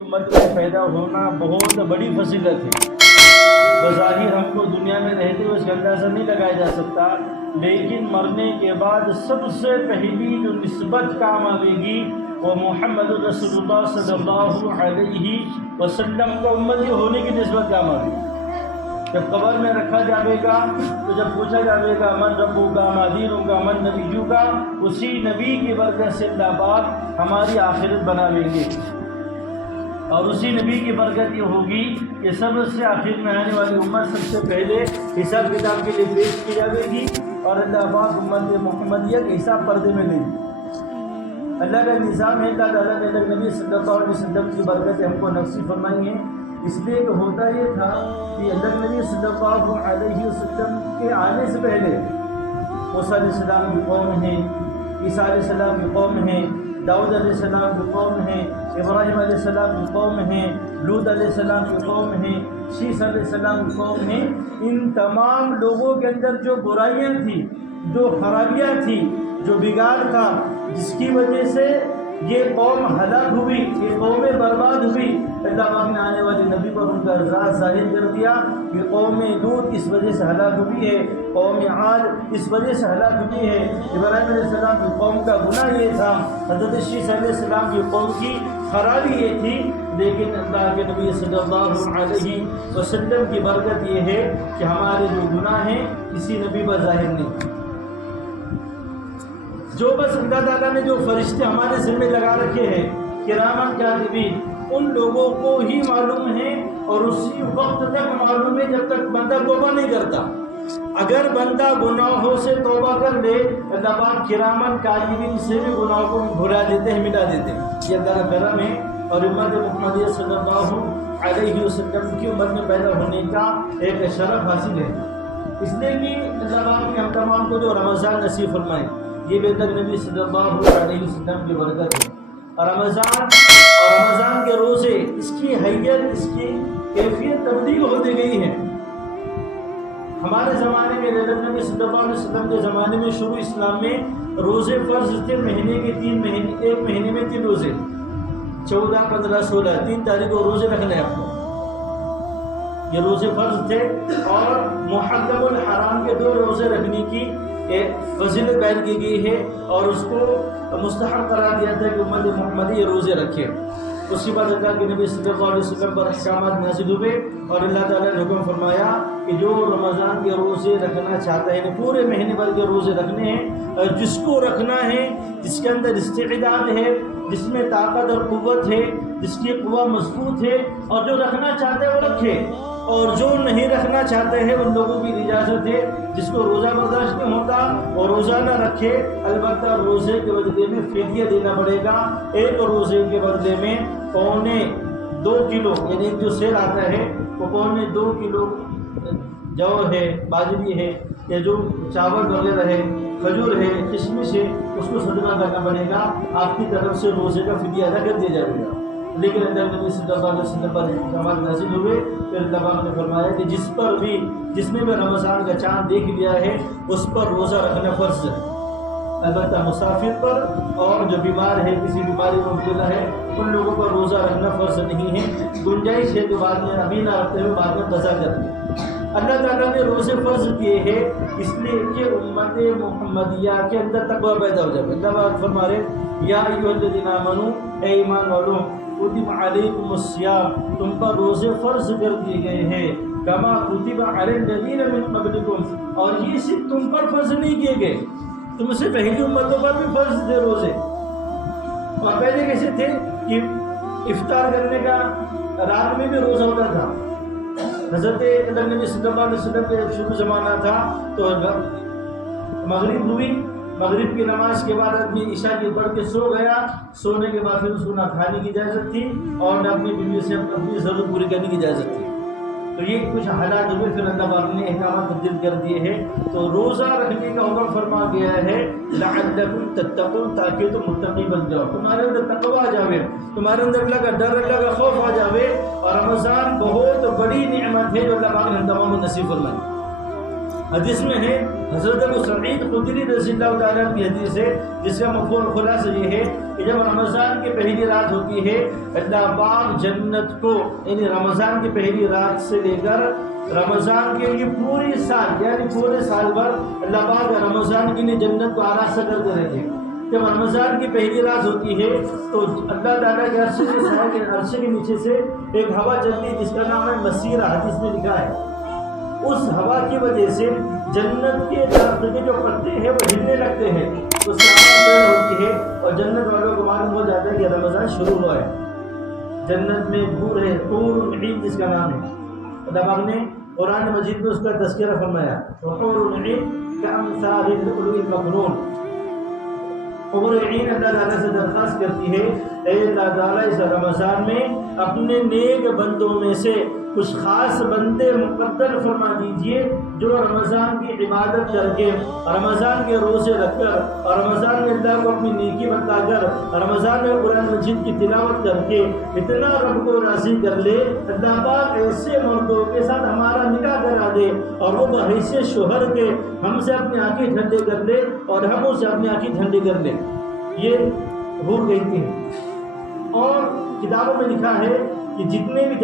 امت میں پیدا ہونا بہت بڑی فضیلت ہے۔ بظاہر ہم کو دنیا میں رہتے ہوئے اس کا اندازہ نہیں لگایا جا سکتا، لیکن مرنے کے بعد سب سے پہلی جو نسبت کام آئے گی وہ محمد رسول اللہ صلی اللہ علیہ وسلم کا امتی ہونے کی نسبت کام آئے گی۔ جب قبر میں رکھا جاوے گا تو جب پوچھا جاوے گا من ربو کا ما دینوں کا من نبیوں کا، اسی نبی کی برکت سے اللہ پاک ہماری آخرت بناویں گے، اور اسی نبی کی برکت یہ ہوگی کہ سب سے آخر میں آنے والی امت سب سے پہلے حساب کتاب کے لیے پیش کی جائے گی، اور اللہ پاک امت محمدیہ کا حساب پردے میں لے گی۔ اللہ کا نظام ہے، اللہ تعالیٰ نے اللہ نبی صلی اللہ علیہ وسلم کی برکت ہم کو نصیب فرمائی ہے۔ اس لیے کہ ہوتا یہ تھا کہ اللہ نبی صلی اللہ علیہ وسلم کے آنے سے پہلے موسیٰ علیہ السلام کی قوم ہے، عیسیٰ علیہ السلام کی قوم ہے، داؤد علیہ السلام کی قوم ہے، ابراہیم علیہ السلام کی قوم ہے، لوط علیہ السلام کی قوم ہے، شیس علیہ السلام کی قوم ہے۔ ان تمام لوگوں کے اندر جو برائیاں تھیں، جو خرابیاں تھیں، جو بگاڑ تھا، جس کی وجہ سے یہ قوم ہلاک ہوئی، یہ قوم برباد ہوئی، اللہ پاک نے آنے والے نبی پر ان کا راز ظاہر کر دیا کہ قوم لوط اس وجہ سے ہلاک ہوئی ہے، قوم عاد اس وجہ سے ہلاک ہوئی ہے، ابراہیم علیہ السلام کی قوم کا گناہ یہ تھا، حضرت شیس علیہ السلام کی قوم کی خرابی یہ تھی۔ لیکن اللہ کے نبی صلی اللہ علیہ وسلم کی برکت یہ ہے کہ ہمارے جو گناہ ہیں کسی نبی پر ظاہر نہیں، جو بس اللہ تعالیٰ نے جو فرشتے ہمارے ذمہ لگا رکھے ہیں کراماً کاتبین، ان لوگوں کو ہی معلوم ہے، اور اسی وقت تک معلوم ہے جب تک بندہ توبہ نہیں کرتا۔ اگر بندہ گناہوں سے توبہ کر لے، اللہ پاک کراماً کاتبین سے بھی گناہوں کو بھلا دیتے ہیں، مٹا دیتے ہیں۔ یہ اللہ کا کرم ہے، اور امت محمدیہ صلی اللہ علیہ وسلم کی امت میں پیدا ہونے کا ایک شرف حاصل ہے۔ اس لیے کہ اللہ پاک نے ہم تمام کو جو رمضان نصیب فرمائے، یہ بے تک نبی صلی اللہ علیہ وسلم کی برکت ہے۔ اور رمضان کے روزے، اس کی حیت، اس کی کیفیت تبدیل ہوتی گئی ہے۔ ہمارے زمانے میں نبی صلی اللہ علیہ وسلم کے زمانے میں شروع اسلام میں روزے فرض تھے، مہینے کے 3 مہینے، ایک مہینے میں 3 روزے، 14، 15، 16، 3 تاریخ کو روزے رکھنے ہیں آپ کو، یہ روزے فرض تھے۔ اور محرم الحرام کے 2 روزے رکھنے کی ایک فضیلت بیان کی گئی ہے، اور اس کو مستحب قرار دیا تھا کہ امت محمدی یہ روزے رکھے۔ اس کے بعد اللہ کے نبی صلی اللہ علیہ وسلم پر احکامات نازل ہوئے، اور اللہ تعالیٰ نے حکم فرمایا کہ جو رمضان کے روزے رکھنا چاہتا ہے، پورے مہینے بھر کے روزے رکھنے ہیں، جس کو رکھنا ہے، جس کے اندر استعداد ہے، جس میں طاقت اور قوت ہے، جس کی قوہ مضبوط ہے، اور جو رکھنا چاہتا ہے وہ رکھے، اور جو نہیں رکھنا چاہتے ہیں ان لوگوں کی اجازت ہے، جس کو روزہ برداشت نہیں ہوتا وہ روزہ نہ رکھے، البتہ روزے کے بدلے میں فدیہ دینا پڑے گا۔ ایک روزے کے بدلے میں 2.25 کلو، یعنی ایک جو سیل آتا ہے وہ 2.25 کلو جو ہے، باجری ہے، یا جو چاول وغیرہ ہے، کھجور ہے، کشمش ہے، اس کو صدقہ کرنا پڑے گا، آپ کی طرف سے روزے کا فدیہ ادا کر دیا جائے گا۔ لیکن اللہ نبی صلی اللہ علیہ وسلم پر احکامات نازل ہوئے، پھر اللہ پاک نے فرمایا کہ جس نے بھی رمضان کا چاند دیکھ لیا ہے اس پر روزہ رکھنا فرض ہے، البتہ مسافر پر اور جو بیمار ہے، کسی بیماری میں مبتلا ہے، ان لوگوں پر روزہ رکھنا فرض نہیں ہے، گنجائش ہے کہ بعد میں ابھی نہ رکھتے ہوئے بعد میں قضا کر لیں۔ اللہ تعالیٰ نے روزے فرض کیے ہیں اس لیے کہ امت محمدیہ کے اندر تقوی پیدا ہو جائے۔ اللہ پاک فرما رہے یا ایھا الذین آمنوا، اے ایمان والوں، کتب علیکم الصیام، تم پر روزے فرض کر دیے گئے ہیں، کما کتب علی الذین من قبلکم، اور یہ صرف تم پر فرض نہیں کیے گئے، تم سے پہلی امتوں پر بھی فرض تھے روزے۔ اور پہلے کیسے تھے کہ افطار کرنے کا رات میں بھی روزہ ہوتا تھا۔ حضرت نبی صلی اللہ علیہ وسلم کے شروع زمانہ تھا تو مغرب ہوئی، مغرب کی نماز کے بعد آدمی عشاء کی پڑھ کے سو گیا، سونے کے بعد پھر اس کو نہ کھانے کی اجازت تھی اور نہ اپنی بیوی سے اپنی ضرورت پوری کرنے کی اجازت تھی۔ تو یہ کچھ حالات ہوئے، پھر اللہ پاک نے احکامات تبدیل کر دیے ہیں۔ تو روزہ رکھنے کا حکم فرما گیا ہے لعلکم تتقون، تاکہ تم متقی بن جاؤ، تمہارے اندر تقویٰ آ جاوے، تمہارے اندر اللہ کا ڈر، اللہ کا خوف آ جاوے۔ اور رمضان بہت بڑی نعمت ہے جو اللہ پاک نے ہم تمام کو نصیب فرمائی۔ حدیث میں ہے حضرت ابو سعید خدری رضی اللہ تعالیٰ کی حدیث ہے، جس کا مفہوم خلاصہ یہ ہے کہ جب رمضان کی پہلی رات ہوتی ہے اللہ پاک جنت کو، یعنی رمضان کی پہلی رات سے لے کر رمضان کے لیے پوری سال، یعنی پورے سال بھر اللہ پاک رمضان کے لیے جنت کو آراستہ کرتے رہیں گے۔ جب رمضان کی پہلی رات ہوتی ہے تو اللہ تعالیٰ کے عرش کے نیچے سے ایک ہوا چلتی ہے جس کا نام ہے مسیرہ، حدیث میں لکھا ہے۔ اس ہوا کی وجہ سے جنت کے درخت کے جو پتے ہیں وہ ہلنے لگتے ہیں، تو سیاحت ہوتی ہے اور جنت والوں کو معلوم ہو جاتا ہے کہ رمضان شروع ہوا ہے۔ جنت میں حور ہے، حور عین جس کا نام ہے، اللہ پاک نے قرآن مجید میں اس کا تذکرہ فرمایا، حور عین کامثال اللؤلؤ المكنون۔ حور عین اللہ تعالیٰ سے درخواست کرتی ہے، اے اللہ تعالیٰ اس رمضان میں اپنے نیک بندوں میں سے کچھ خاص بندے مقدر فرما دیجئے جو رمضان کی عبادت کر کے، رمضان کے روزے رکھ کر، اور رمضان میں اللہ کو اپنی نیکی بتا کر، رمضان میں قرآن مجید کی تلاوت کر کے اتنا رب کو راضی کر لے، اللہ پاک ایسے مردوں کے ساتھ ہمارا نکاح کرا دے اور وہ بحیثیت شوہر کے ہم سے اپنی آنکھیں ٹھنڈے کر لے اور ہم اسے اپنی آنکھیں ٹھنڈی کر لیں۔ یہ حور کہتی ہے۔ اور کتابوں میں لکھا ہے کہ جتنے بھی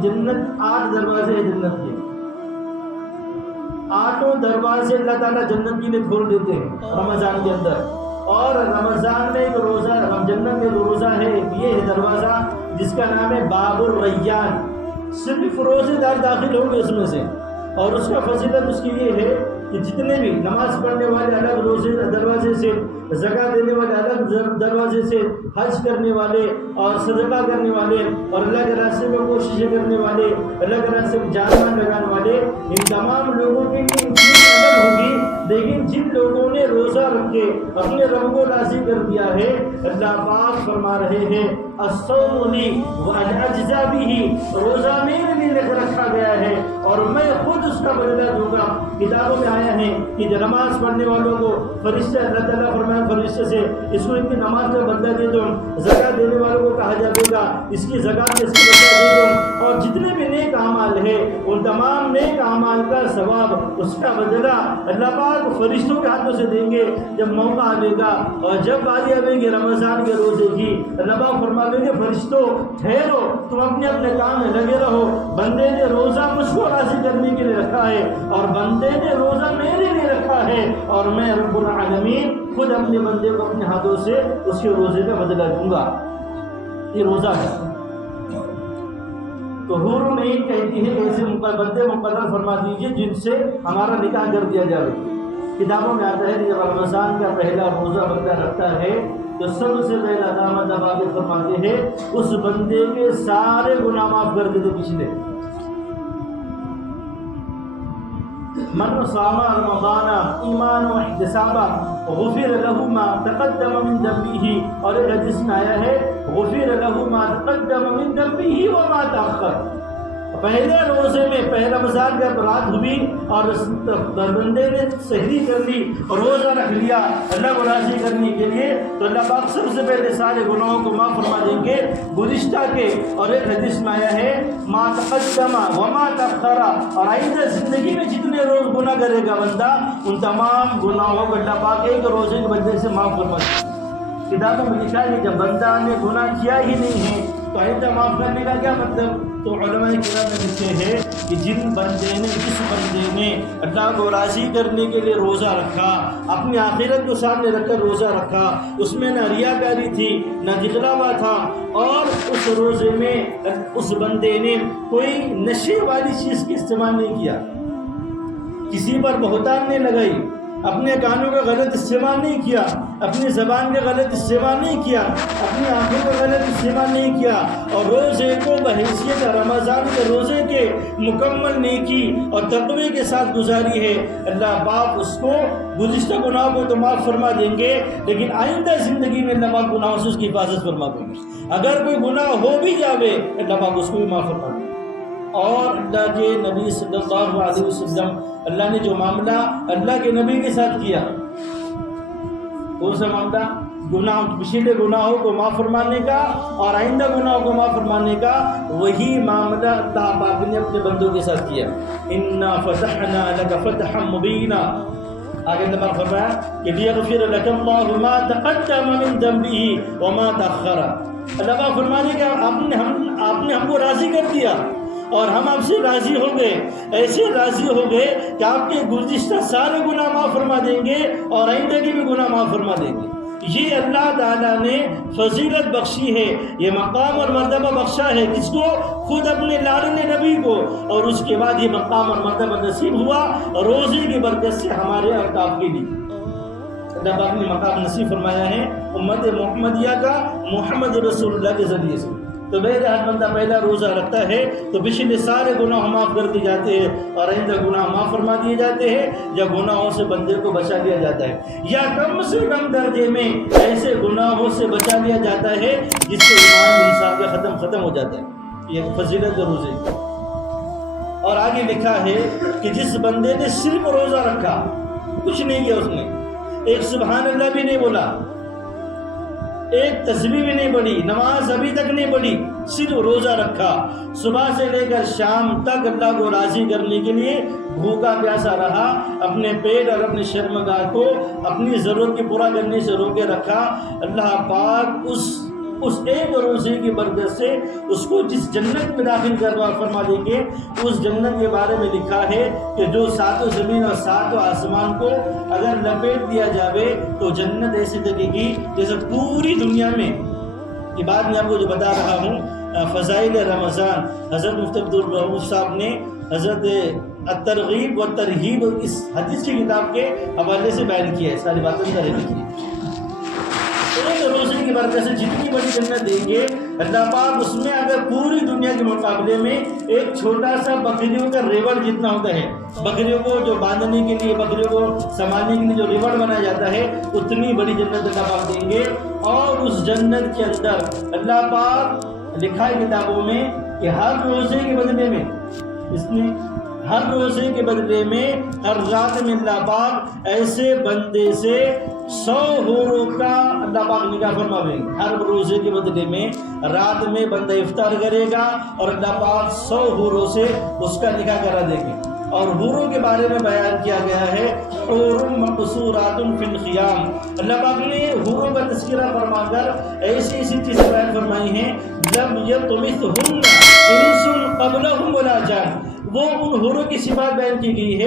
جنت 8 دروازے ہیں جنت کے، 8 دروازے اللہ تعالیٰ جنت کے لیے کھول دیتے ہیں رمضان کے اندر۔ اور رمضان میں ایک روزہ، جنت میں روزہ ہے، یہ ہے دروازہ جس کا نام ہے باب الریان، صرف روزے دار داخل ہوں گے اس میں سے۔ اور اس کا فضیلت اس کی یہ ہے کہ جتنے بھی نماز پڑھنے والے الگ روزے دروازے سے، زکوٰۃ دینے والے الگ دروازے سے، حج کرنے والے اور صدقہ کرنے والے اور اللہ کے راستے میں کوششیں کرنے والے، اللہ کے راستے میں جان مان لگانے والے، ان تمام لوگوں کے لیے الگ ہوگی۔ لیکن جن لوگوں نے روزہ رکھ کے اپنے رب کو راضی کر دیا ہے، اللہ پاک فرما رہے ہیں الصوم لی وانا اجزی بہ، روزہ میرے لیے رکھا گیا ہے اور میں خود اس کا بدلہ دوں گا۔ کتابوں میں آیا ہے کہ نماز پڑھنے والوں کو فرشتے، اللہ تعالیٰ فرمایا فرشتے سے اس کو اتنی نماز کا بدلہ دے دو، زکوٰۃ دینے والوں کو کہا جائے گا اس کی زکوٰۃ اس کی بدلہ دے دو، اور جتنے بھی نیک اعمال ہیں ان تمام نیک اعمال کا ثواب، اس کا بدلہ اللہ پاک فرشتوں کے ہاتھوں سے دیں گے جب موقع آئے گا۔ اور جب باری آئے گی رمضان کے روزے کی، اللہ پاک فرما دیں گے فرشتوں ٹھہرو، تم اپنے اپنے کام میں لگے رہو، بندے نے روزہ مجھ کو راضی کرنے کے لیے رکھا ہے اور بندے نے روزہ میرے لیے رکھا ہے، اور میں رب العالمین خود اپنے بندے کو اپنے ہاتھوں سے اس کے روزے کا بدلہ دوں گا۔ یہ روزہ ہے۔ تو حور عین کہتی ہے ایسے بندے مقرر فرما دیجئے جن سے ہمارا نکاح کر دیا جائے۔ کتابوں میں آتا ہے کہ جب رمضان کا پہلا روزہ بندہ رکھتا ہے تو سب سے پہلا دامت دبا کے فرماتے ہیں اس بندے کے سارے گناہ معاف کر دیتے پچھلے۔ من صام رمضان ایمان و احتسابا غفر له ما تقدم من ذنبه، اور ایک حدیث میں آیا ہے غفر له ما تقدم من ذنبه وما تأخر۔ پہلے روزے میں پہلے رمضان کا رات ہوئی اور بندے نے سحری کر لی اور روزہ رکھ لیا اللہ کو راضی کرنے کے لیے، تو اللہ پاک سب سے پہلے سارے گناہوں کو معاف فرما دیں گے گزشتہ کے۔ اور ایک حدیث میں آیا ہے ما تقدم وما تأخر، اور آئندہ زندگی میں جتنے روز گناہ کرے گا بندہ ان تمام گناہوں کو اللہ پاک ایک روزے کے بندے سے معاف فرما دیں گے۔ کتابوں میں لکھا ہے کہ جب بندہ نے گناہ کیا ہی نہیں ہے تو آئندہ معاف کرنے کا کیا مطلب؟ تو علماء کرام میں لکھتے ہیں کہ جس بندے نے اللہ کو راضی کرنے کے لیے روزہ رکھا، اپنی آخرت کو سامنے رکھ کر روزہ رکھا، اس میں نہ ریاکاری تھی نہ دکھلاوا تھا، اور اس روزے میں اس بندے نے کوئی نشے والی چیز کا استعمال نہیں کیا، کسی پر بہتان نہیں لگائی، اپنے کانوں کا غلط استعمال نہیں کیا، اپنی زبان کا غلط استعمال نہیں کیا، اپنی آنکھوں کا غلط استعمال نہیں کیا، اور روزے کو بحیثیت رمضان کے روزے کے مکمل نیکی اور تقوی کے ساتھ گزاری ہے، اللہ پاک اس کو گزشتہ گناہوں کو تو معاف فرما دیں گے، لیکن آئندہ زندگی میں اللہ پاک گناہوں سے اس کی حفاظت فرما دیں گے۔ اگر کوئی گناہ ہو بھی جاوے اللہ پاک اس کو بھی معاف فرما دیں گے۔ اور اللہ کے نبی صلی اللہ علیہ وسلم، اللہ نے جو معاملہ اللہ کے نبی کے ساتھ کیا، کون سا معاملہ؟ گناہ پچھلے گناہوں کو معاف فرمانے کا اور آئندہ گناہوں کو معاف فرمانے کا وہی معاملہ اللہ پاک نے اپنے بندوں کے ساتھ کیا. انا فتحنا لک فتحا مبینا. آگے اللہ پاک فرمایا کہ لیغفر لک اللہ ما تقدم من ذنبہ وما تأخر. اللہ پاک فرمانے کہ آپ نے ہم کو راضی کر دیا اور ہم آپ سے راضی ہو گئے. ایسے راضی ہو گئے کہ آپ کے گزشتہ سارے گناہ معاف فرما دیں گے اور آئندہ کے بھی گناہ معاف فرما دیں گے. یہ اللہ تعالیٰ نے فضیلت بخشی ہے, یہ مقام اور مرتبہ بخشا ہے. کس کو؟ خود اپنے لاڈلے نبی کو. اور اس کے بعد یہ مقام اور مرتبہ نصیب ہوا روزے کی برکت سے ہمارے اور آپ کے لیے. اللہ پاک نے مقام نصیب فرمایا ہے امت محمدیہ کا محمد رسول اللہ کے ذریعے سے. تو میرے ہر بندہ پہلا روزہ رکھتا ہے تو پچھلے سارے گناہ معاف کر دیے جاتے ہیں اور آئندہ گناہ معاف فرما دیے جاتے ہیں, یا گناہوں سے بندے کو بچا لیا جاتا ہے, یا کم سے کم درجے میں ایسے گناہوں سے بچا لیا جاتا ہے جس سے ایمان انسان کا ختم ہو جاتا ہے. یہ فضیلت روزے کی. اور آگے لکھا ہے کہ جس بندے نے صرف روزہ رکھا, کچھ نہیں کیا, اس نے ایک سبحان اللہ بھی نہیں بولا, ایک تسبیح بھی نہیں پڑھی, نماز ابھی تک نہیں پڑھی, صرف روزہ رکھا, صبح سے لے کر شام تک اللہ کو راضی کرنے کے لیے بھوکا پیاسا رہا, اپنے پیٹ اور اپنے شرمگاہ کو اپنی ضرورت کی پورا کرنے سے روکے رکھا. اللہ پاک اس ایک روزے کی برکت سے اس کو جس جنت میں داخل فرما دیں گے. اس جنت کے بارے میں لکھا ہے کہ جو ساتوں زمین اور ساتوں آسمان کو اگر لپیٹ دیا جاوے تو جنت ایسی لگے گی جیسے پوری دنیا میں. یہ بات میں آپ کو جو بتا رہا ہوں فضائل رمضان حضرت مفتی عبدالرؤوف صاحب نے حضرت الترغیب و ترہیب اس حدیث کی کتاب کے حوالے سے بیان کیا ہے. ساری باتیں کریں گے. ایک روزے کی برکت سے جتنی بڑی جنت دیں گے اللہ پاک اس میں اگر پوری دنیا کے مقابلے میں ایک چھوٹا سا بکریوں کا ریوڑ جتنا ہوتا ہے, بکریوں کو جو باندھنے کے لیے, بکریوں کو سنبھالنے کے لیے جو ریوڑ بنایا جاتا ہے, اتنی بڑی جنت اللہ پاک دیں گے. اور اس جنت کے اندر اللہ پاک لکھا ہے کتابوں میں کہ ہر روزے کے بدلے میں ہر روزے کے بدلے میں ہر رات میں اللہ پاک ایسے بندے سے 100 حوروں کا اللہ پاک نکاح فرمائیں گے. ہر روزے کے بدلے میں رات میں بندہ افطار کرے گا اور اللہ پاک 100 حوروں سے اس کا نکاح کرا دیں گے. اور حوروں کے بارے میں بیان کیا گیا ہے حور مقصورات فی الخیام. اللہ پاک نے حوروں کا تذکرہ فرما کر ایسی چیزیں بیان فرمائی ہیں لم یطمثہن انس قبلہم ولا جان. وہ ان حوروں کی صفات بیان کی گئی ہے